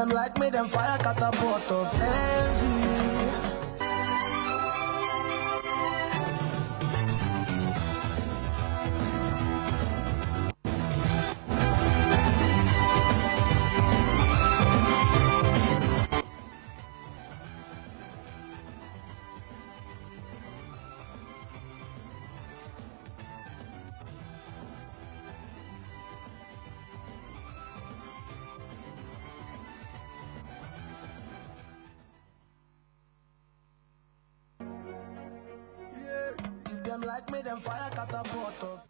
them like me, them fire catapult of envy. Them like me, them fire catapult up.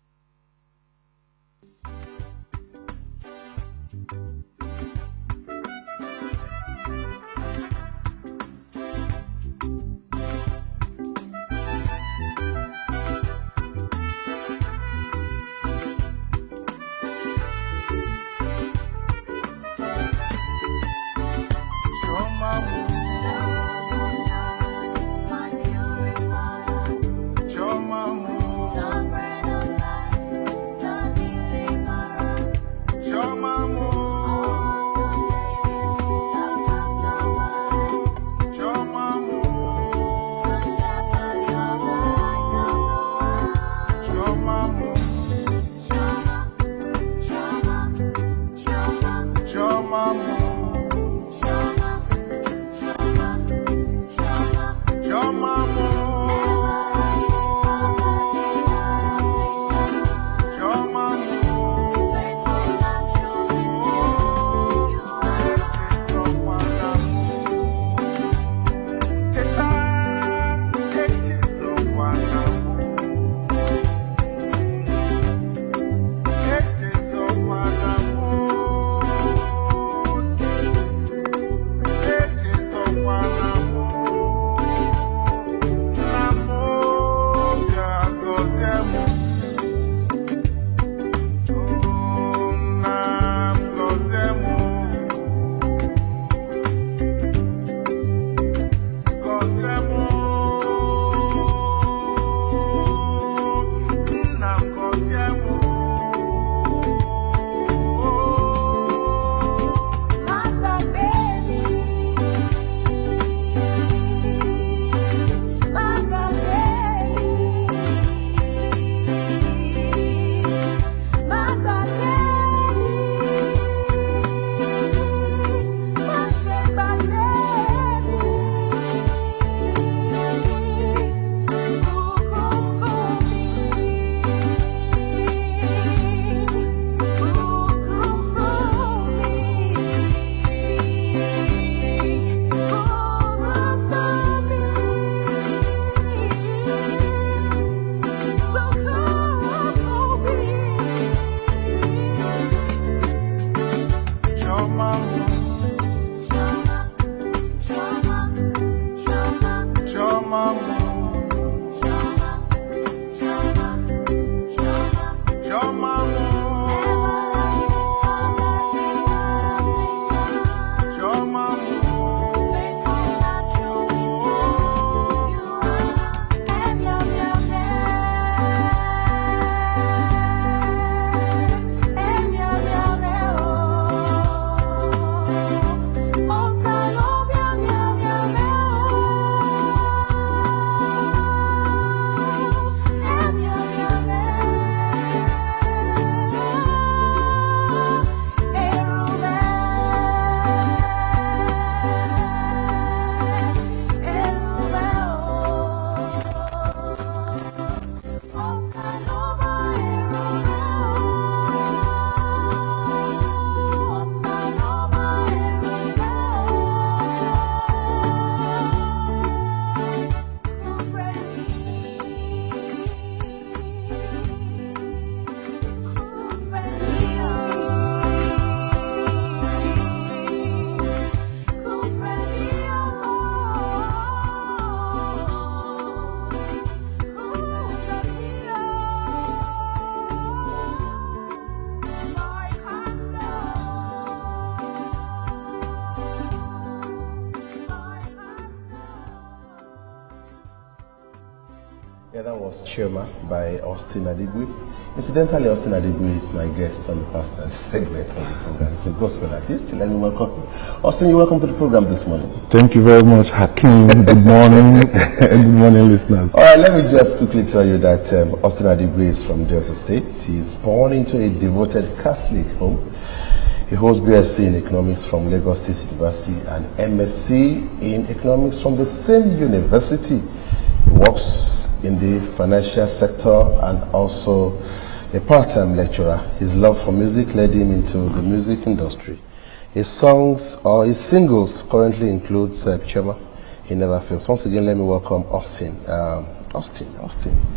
Yeah, that was Chema by Austin Adigwe. Incidentally, Austin Adigwe is my guest on the past segment of the program. It's a gospel artist. Let me welcome Austin. You're welcome to the program this morning. Thank you very much, Hakeem. Good morning, good morning, listeners. All right, let me just quickly tell you that Austin Adigwe is from Delta State. He's born into a devoted Catholic home. He holds BSc in Economics from Lagos State University and MSc in Economics from the same university. He works in the financial sector and also a part-time lecturer. His love for music led him into the music industry. His songs or his singles currently include Chema, He Never Fails. Once again, let me welcome Austin. Austin.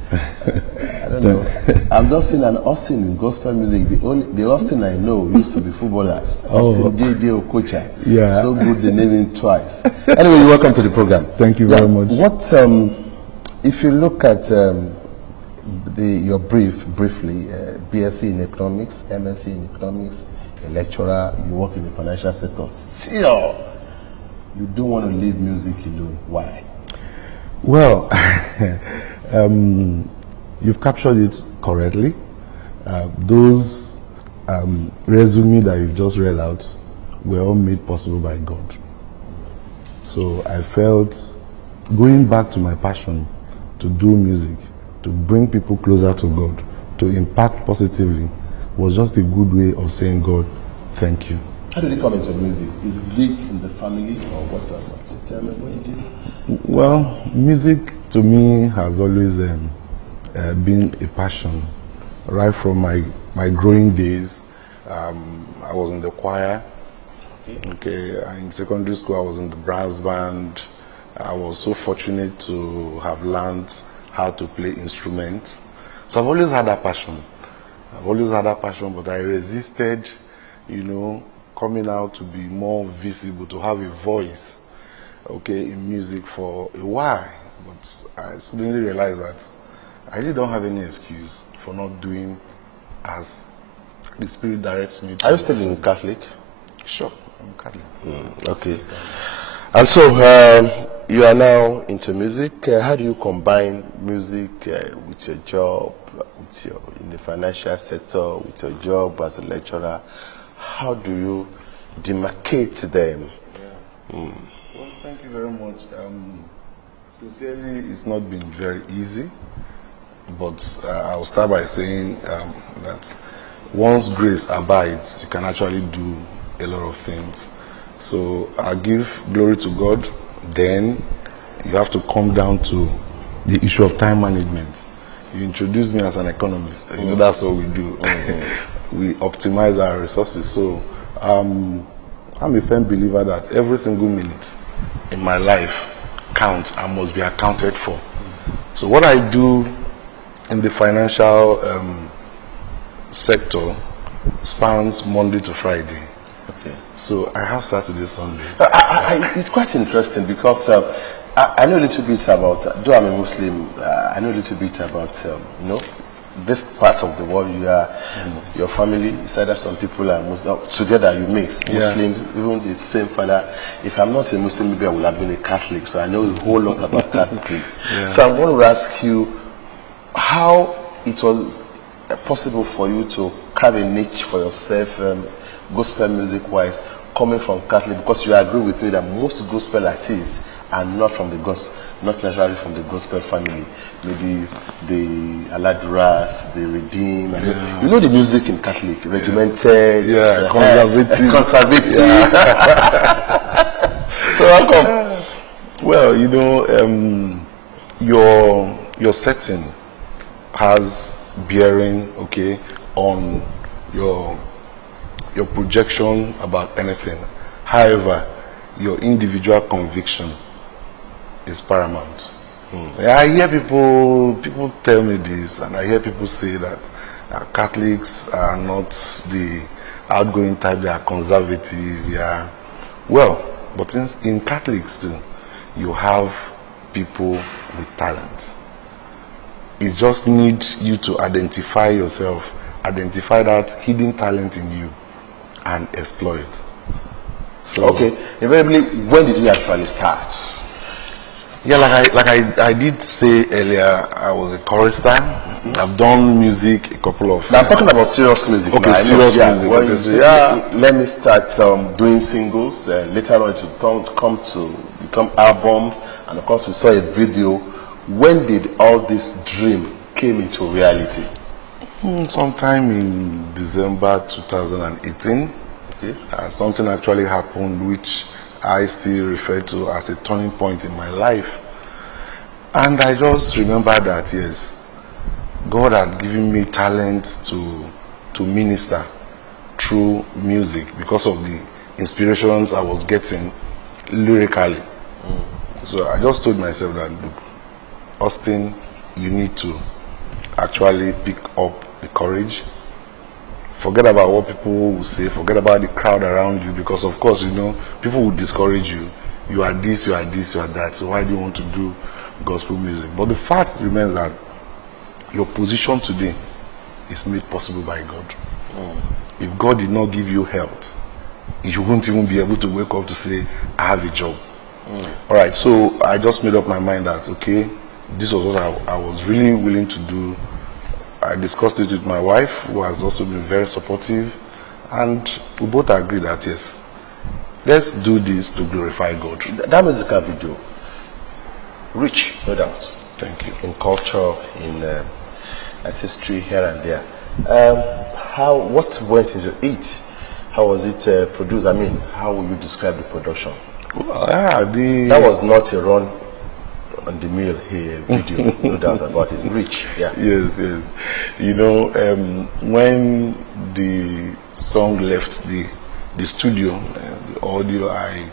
I don't know. I'm just seeing an Austin in gospel music. The Austin I know used to be footballers. Austin J.J. Okocha. Yeah. So good they named him twice. Anyway, you're welcome to the program. Thank you very much. What if you look at your briefly, BSc in Economics, MSc in Economics, a lecturer, you work in the financial sector. Still, you don't want to leave music alone. Why? Well, you've captured it correctly. Those resume that you've just read out were all made possible by God. So I felt going back to my passion to do music, to bring people closer to God, to impact positively, was just a good way of saying, God, thank you. How did it come into music? Is it in the family or what's it? Tell me what you did. Well, music to me has always been a passion. Right from my growing days, I was in the choir. Okay, in secondary school I was in the brass band. I was so fortunate to have learned how to play instruments. So I've always had that passion. But I resisted, coming out to be more visible, to have a voice, in music for a while. But I suddenly realized that I really don't have any excuse for not doing as the Spirit directs me to. Are you still in Catholic? Sure, I'm Catholic. Okay. And so, you are now into music. How do you combine music with your job, in the financial sector, with your job as a lecturer? How do you demarcate them? Yeah. Well, thank you very much. Sincerely, it's not been very easy, but I'll start by saying that once grace abides, you can actually do a lot of things. So I give glory to God. Then you have to come down to the issue of time management. You introduced me as an economist. That's what we do. We optimize our resources. So I'm a firm believer that every single minute in my life counts and must be accounted for. So what I do in the financial sector spans Monday to Friday. Okay. So I have Saturday, Sunday. It's quite interesting because I know a little bit about, though I'm a Muslim, I know a little bit about, this part of the world. You are, your family, it's either some people are Muslim, together you mix, Muslim, even the same father. If I'm not a Muslim, maybe I would have been a Catholic, so I know a whole lot about Catholic. So I want to ask you how it was possible for you to carve a niche for yourself, gospel music wise, coming from Catholic, because you agree with me that most gospel artists are not from the gospel, not necessarily from the gospel family. Maybe the Aladuras, the Redeem. You know the music in Catholic, regimented, conservative. So how come? Well, your setting has bearing, on your projection about anything. However, your individual conviction is paramount. I hear people tell me this, and I hear people say that Catholics are not the outgoing type, they are conservative. But in Catholics too, you have people with talent. It just needs you to identify yourself, identify that hidden talent in you, and exploit. So, invariably, when did you actually start? Yeah, I did say earlier, I was a chorister. I've done music a couple of. Now I'm talking about serious music. Okay, now. serious music. When Okay, you say, let me start doing singles. Later on, it will come to become albums, and of course, we saw a video. When did all this dream came into reality? Sometime in December 2018. Okay. Something actually happened which I still refer to as a turning point in my life. And I just remember that, yes, God had given me talent to minister through music because of the inspirations I was getting lyrically. So I just told myself that, look, Austin, you need to actually pick up the courage. Forget about what people will say, forget about the crowd around you, because of course, you know, people will discourage you. You are this, you are this, you are that, so why do you want to do gospel music? But the fact remains that your position today is made possible by God. If God did not give you health, you won't even be able to wake up to say, I have a job. Alright, so I just made up my mind that, okay, this was what I was really willing to do. I discussed it with my wife, who has also been very supportive, and we both agreed that, yes, let's do this to glorify God. That musical video, rich, no doubt. Thank you. In culture, in artistry here and there. What went into it? How was it produced? I mean, how would you describe the production? Well, that was not a run on the mill here video, no doubt about it. Rich, yeah. Yes. You know, when the song left the studio, the audio, I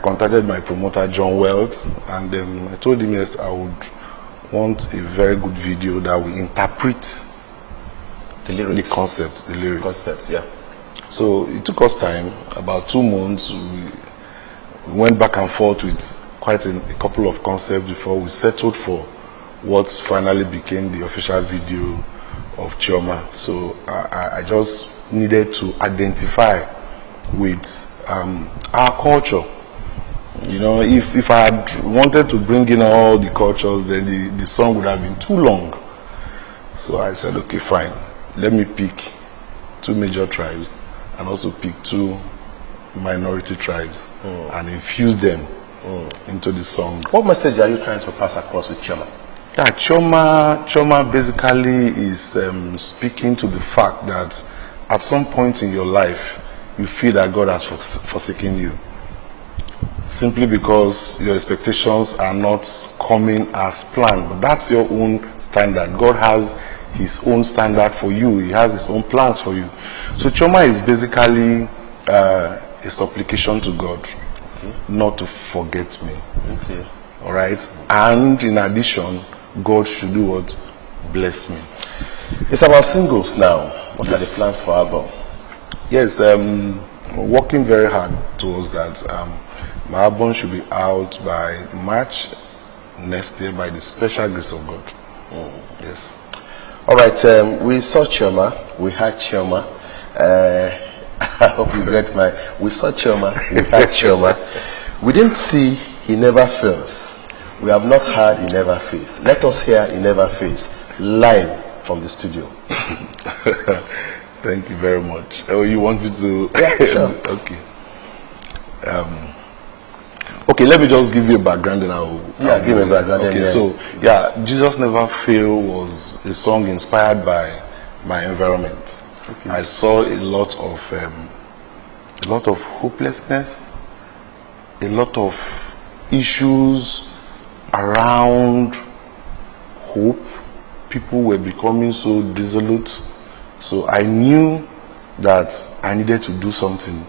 contacted my promoter John Wells, and I told him, yes, I would want a very good video that will interpret the lyrics, the concept, the lyrics. Concept, yeah. So it took us time, about 2 months. We went back and forth with quite a couple of concepts before we settled for what finally became the official video of Chioma. So I just needed to identify with our culture. You know, if I had wanted to bring in all the cultures, then the song would have been too long. So I said, okay, fine. Let me pick 2 major tribes and also pick 2 minority tribes and infuse them into the song. What message are you trying to pass across with Chioma? Yeah, Chioma basically is speaking to the fact that at some point in your life, you feel that God has forsaken you. Simply because your expectations are not coming as planned. But that's your own standard. God has his own standard for you. He has his own plans for you. So Chioma is basically a supplication to God not to forget me. Okay. Alright? And in addition, God should do what? Bless me. It's about singles now. What are the plans for album? Yes, working very hard towards that. My album should be out by March next year by the special grace of God. Yes. Alright, we saw Chioma, we had Chioma. I hope you get we saw Chioma, we had Chioma. We didn't see He Never Fails. We have not heard He Never Fails. Let us hear He Never Fails live from the studio. Thank you very much. Oh, you want me to? Yeah, sure. Okay. Okay, let me just give you a background and I'll give me a background. Okay, so Jesus Never Fail was a song inspired by my environment. Okay. I saw a lot of hopelessness, a lot of issues around hope. People were becoming so dissolute. So I knew that I needed to do something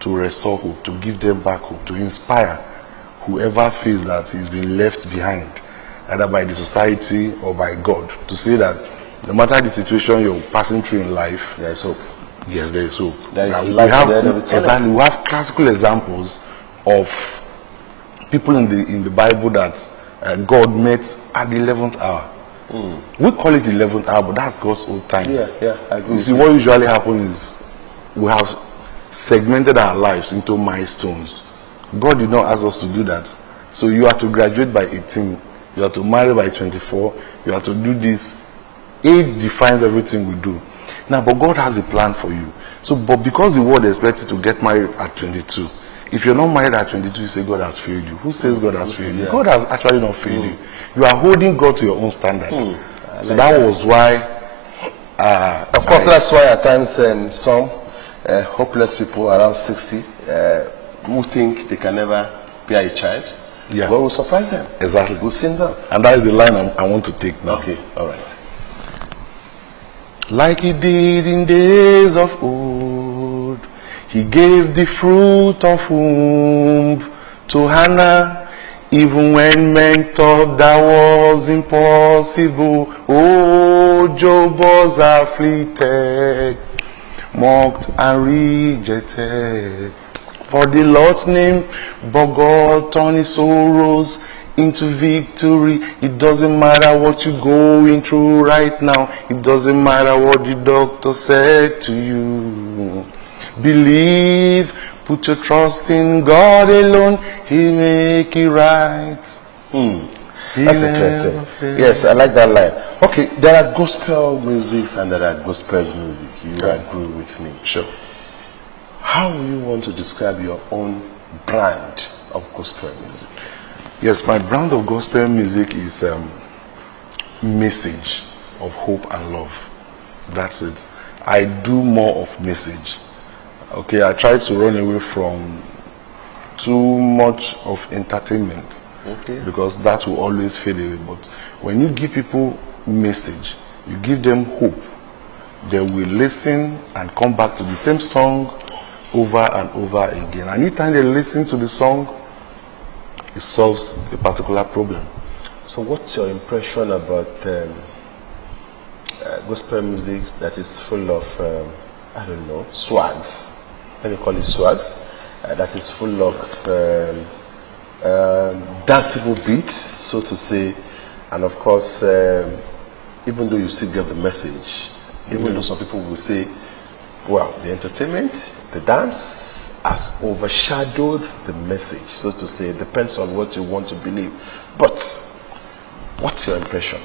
to restore hope, to give them back hope, to inspire whoever feels that he's been left behind, either by the society or by God, to say that no matter the situation you're passing through in life, there is hope. Yes, there is hope. There is light at the end of the tunnel. Exactly. We have classical examples of people in the Bible that God met at the 11th hour. We call it the 11th hour, but that's God's own time. Yeah, I agree. You see, what usually happens is we have segmented our lives into milestones. God did not ask us to do that. So you have to graduate by 18, you have to marry by 24, you have to do this. Age defines everything we do. Now, but God has a plan for you. So, but because the world expects you to get married at 22, if you're not married at 22, you say God has failed you. Who says God has failed you? God has actually not failed you. You are holding God to your own standard. So that was why. Of course, that's why at times some hopeless people around 60 who think they can never bear a child, God will surprise them. Exactly. We'll sing them. And that is the line I want to take now. Okay, all right. Like he did in days of old, he gave the fruit of womb to Hannah, even when men thought that was impossible. Oh, Job was afflicted, mocked and rejected. For the Lord's name, but God turned his sorrows into victory. It doesn't matter what you're going through right now. It doesn't matter what the doctor said to you. Believe, put your trust in God alone. He'll make it right. That's interesting. Yes, I like that line. Okay, there are gospel music and there are gospel music. You agree with me? Sure. How do you want to describe your own brand of gospel music? Yes, my brand of gospel music is message of hope and love. That's it. I do more of message. Okay, I try to run away from too much of entertainment. Okay. Because that will always fade away. But when you give people message, you give them hope, they will listen and come back to the same song over and over again. Anytime they listen to the song, it solves a particular problem. So what's your impression about gospel music that is full of, I don't know, swags? Let me call it swags. That is full of danceable beats, so to say. And of course, even though you still get the message, even though some people will say, well, the entertainment, the dance has overshadowed the message, so to say. It depends on what you want to believe. But what's your impression?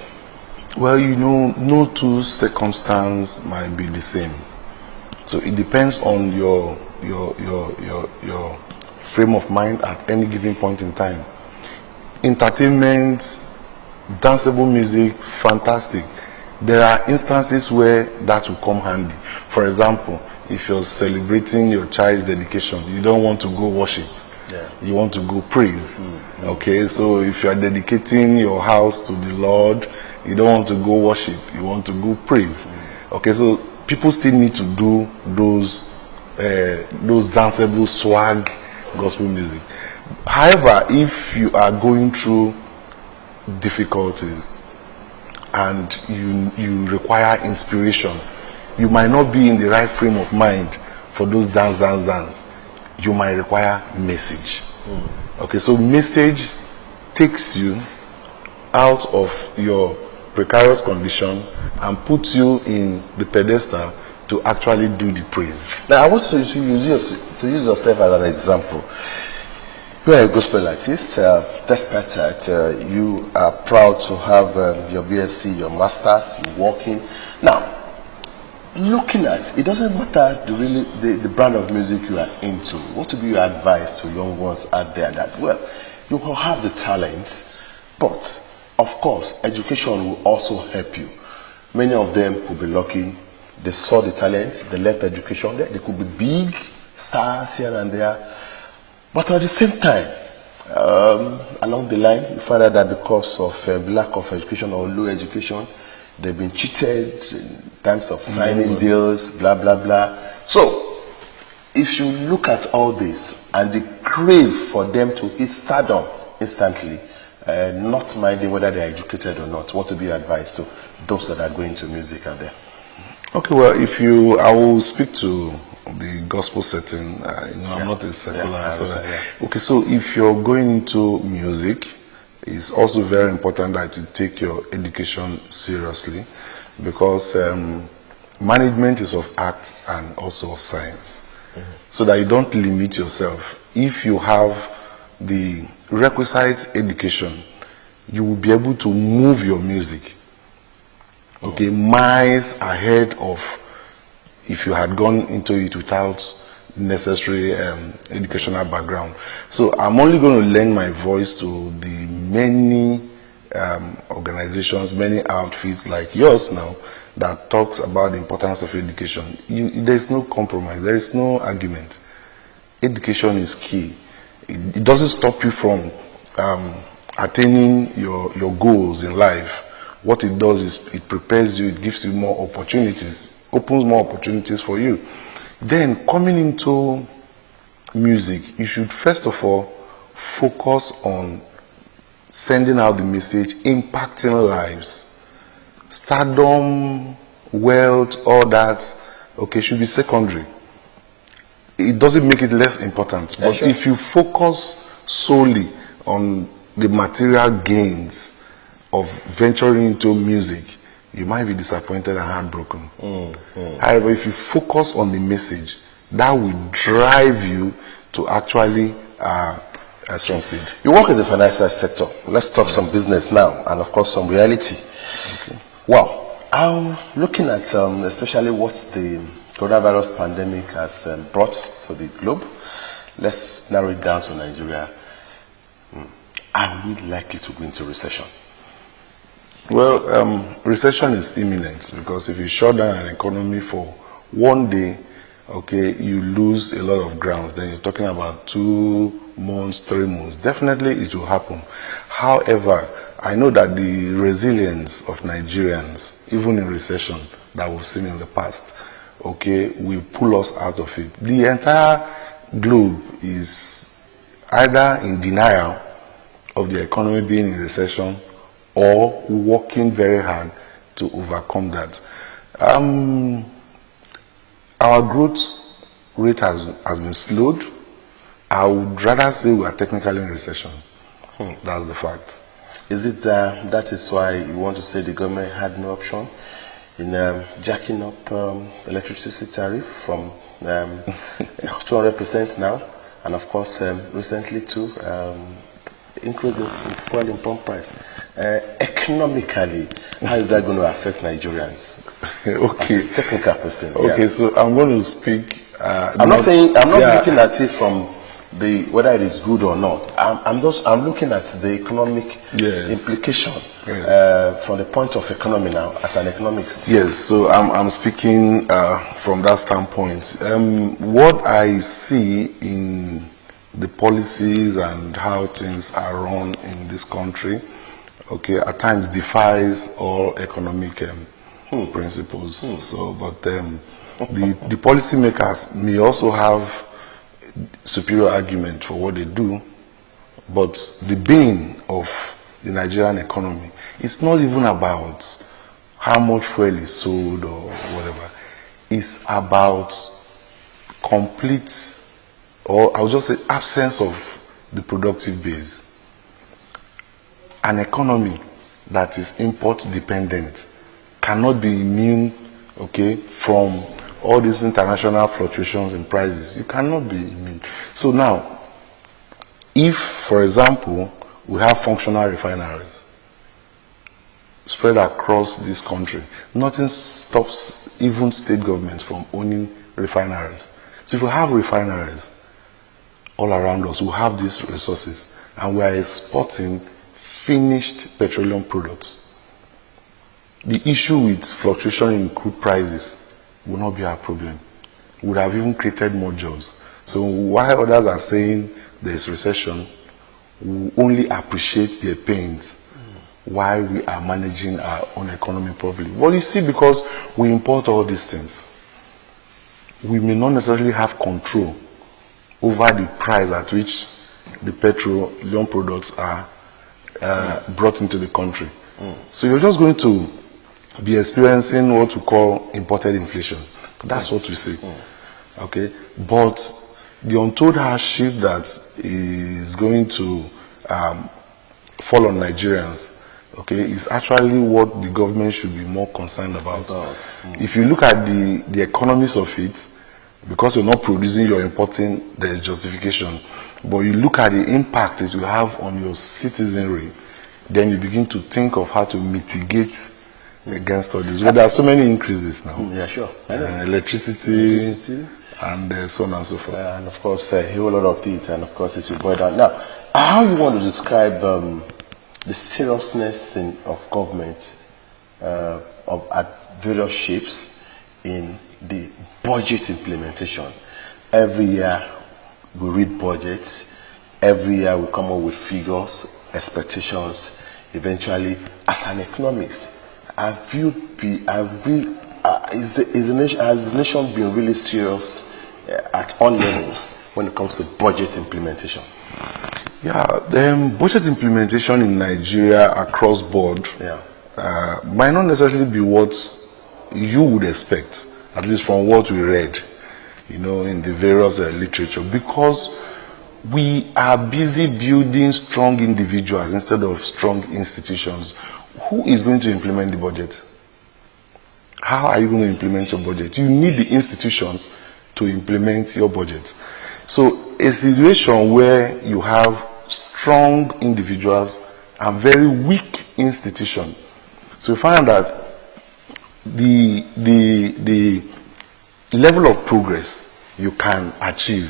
Well, you know, no two circumstances might be the same. So it depends on your frame of mind at any given point in time. Entertainment, danceable music, fantastic. There are instances where that will come handy. For example, if you're celebrating your child's dedication, you don't want to go worship. You want to go praise. Okay, so if you are dedicating your house to the Lord, you don't want to go worship, you want to go praise. Okay, so people still need to do those danceable swag gospel music. However, if you are going through difficulties and you require inspiration, you might not be in the right frame of mind for those dance. You might require message. Okay, so message takes you out of your precarious condition and puts you in the pedestal to actually do the praise. Now, I want to use yourself as an example. You are a gospel artist. Despite that, you are proud to have your BSc, your masters, you're working. Now, looking at it, doesn't matter the brand of music you are into. What would be your advice to young ones out there that, well, you will have the talent, but of course, education will also help you. Many of them could be lucky. They saw the talent, they left education there. They could be big stars here and there. But at the same time, along the line, you find out that because of lack of education or low education, they've been cheated in terms of signing deals, blah, blah, blah. So, if you look at all this and the crave for them to hit stardom instantly, not minding whether they are educated or not, what would be your advice to those that are going to music out there? Okay, well, I will speak to the gospel setting. I'm not a secular. Okay, so if you're going into music, it's also very important that you take your education seriously, because management is of art and also of science. So that you don't limit yourself. If you have the requisite education, you will be able to move your music, okay, miles ahead of if you had gone into it without necessary educational background. So I'm only going to lend my voice to the many organizations, many outfits like yours now that talks about the importance of education. There's no compromise, there is no argument. Education is key. It doesn't stop you from attaining your goals in life. What it does is it prepares you, it gives you more opportunities, opens more opportunities for you. Then coming into music, you should first of all focus on sending out the message, impacting lives. Stardom, wealth, all that, okay, should be secondary. It doesn't make it less important. But sure, if you focus solely on the material gains of venturing into music, you might be disappointed and heartbroken. However, if you focus on the message, that will drive you to actually succeed. You work in the financial sector. Let's talk some business now, and of course some reality. Okay. Well, I'm looking at especially what the coronavirus pandemic has brought to the globe. Let's narrow it down to Nigeria. Are we likely to go into recession? Well, recession is imminent, because if you shut down an economy for one day, okay, you lose a lot of grounds. Then you're talking about 2 months, 3 months. Definitely it will happen. However, I know that the resilience of Nigerians, even in recession that we've seen in the past, okay, will pull us out of it. The entire globe is either in denial of the economy being in recession or working very hard to overcome that. Our growth rate has been slowed. I would rather say we are technically in recession. That's the fact. Is it that is why you want to say the government had no option in jacking up electricity tariff from 200% now, and of course recently too increasing fuel and pump price? Economically, how is that going to affect Nigerians? Okay. Technical person. Okay, yeah. So I'm going to speak. I'm not looking at it from whether it is good or not. I'm looking at the economic implication from the point of economy now, as an economics. Yes, so I'm speaking from that standpoint. What I see in the policies and how things are run in this country, okay, at times defies all economic principles. So, but the policymakers may also have superior argument for what they do, but the bane of the Nigerian economy is not even about how much fuel is sold or whatever. It's about complete, or I'll just say absence of the productive base. An economy that is import dependent cannot be immune, okay, from all these international fluctuations in prices. You cannot be immune. So now, if, for example, we have functional refineries spread across this country, nothing stops even state governments from owning refineries. So if we have refineries all around us, we have these resources, and we are exporting finished petroleum products. The issue with fluctuation in crude prices will not be our problem. We would have even created more jobs. So while others are saying there is recession, we only appreciate their pains while we are managing our own economy properly. Well, you see, because we import all these things, we may not necessarily have control over the price at which the petroleum products are brought into the country. So you're just going to be experiencing what we call imported inflation. That's what we see. Okay, but the untold hardship that is going to fall on Nigerians, okay, is actually what the government should be more concerned about. If you look at the economics of it, Because you're not producing, you're importing, there's justification. But you look at the impact it will have on your citizenry, then you begin to think of how to mitigate against all this. Well, there are so many increases now. Yeah, sure. Electricity, and so on and so forth. And of course, a whole lot of it, and of course, it will boil down. Now, how you want to describe the seriousness of government at various shapes in the budget implementation? Every year we read budgets, every year we come up with figures, expectations. Eventually, as an economist, has the nation been really serious at all levels when it comes to budget implementation? Yeah, the budget implementation in Nigeria across board might not necessarily be what you would expect, at least from what we read, in the various literature, because we are busy building strong individuals instead of strong institutions. Who is going to implement the budget? How are you going to implement your budget? You need the institutions to implement your budget. So a situation where you have strong individuals and very weak institutions. So you find that the level of progress you can achieve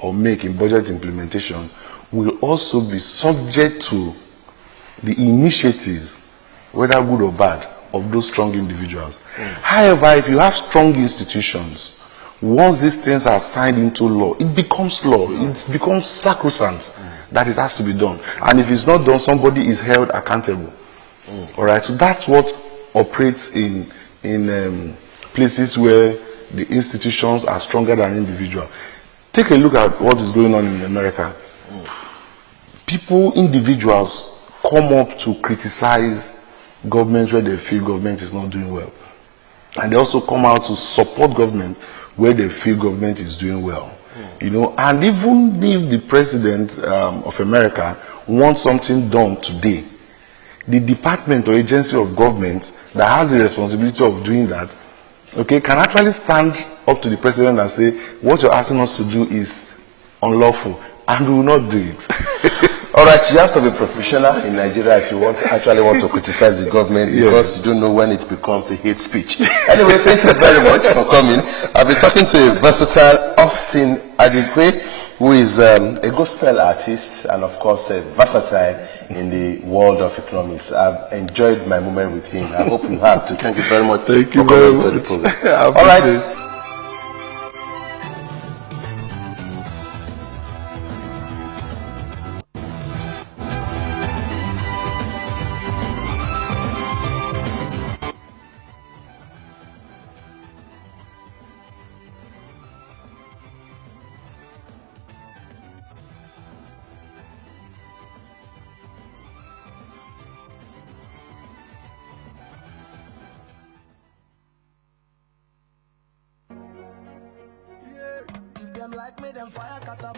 or make in budget implementation will also be subject to the initiatives, whether good or bad, of those strong individuals. However, if you have strong institutions, once these things are signed into law, it becomes law. It becomes sacrosanct that it has to be done. And if it's not done, somebody is held accountable. All right. So that's what operates in places where the institutions are stronger than individuals. Take a look at what is going on in America. Individuals come up to criticize government where they feel government is not doing well. And they also come out to support government where they feel government is doing well. And even if the president of America wants something done today, the department or agency of government that has the responsibility of doing that, can actually stand up to the president and say, what you're asking us to do is unlawful, and we will not do it. All right, you have to be professional in Nigeria if you actually want to criticize the government, because you don't know when it becomes a hate speech. Anyway, thank you very much for coming. I've been talking to a versatile Austin Adigwe, who is a gospel artist and of course versatile in the world of economics. I've enjoyed my moment with him. I hope you have too. Thank you very much. Thank you very much. All right. Them like me, them fire cut up.